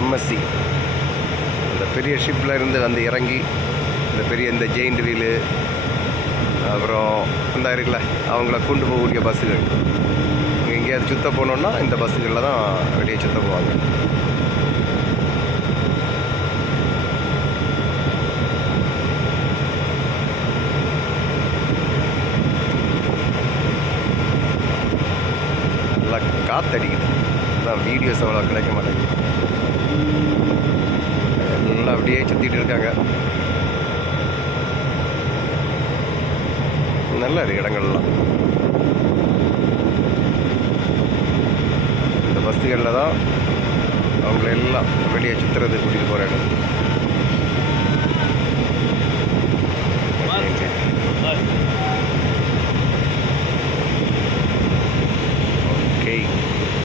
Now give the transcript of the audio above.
MSc அந்த பெரிய ஷிப்பில் இருந்து வந்து இறங்கி இந்த பெரிய இந்த ஜெயிண்ட் வீலு அப்புறம் இந்த இருக்குல்ல அவங்கள கொண்டு போகக்கூடிய பஸ்ஸுகள் எங்கேயாவது சுற்ற போனோன்னா இந்த பஸ்ஸுகளில் தான் வெளியே சுற்ற போவாங்க. நல்லா காற்றடிக்குது, அதான் வீடியோஸ் அவ்வளோ கிடைக்க மாட்டேங்குது. எல்லாம் அப்படியே சுற்றிட்டு இருக்காங்க. நல்லா இருக்கு இடங்கள்லாம். இந்த பஸ்ஸுகளில் தான் அவங்கள எல்லாம் வெளியே சுற்றுறது கூட்டிகிட்டு போகிற இடம்.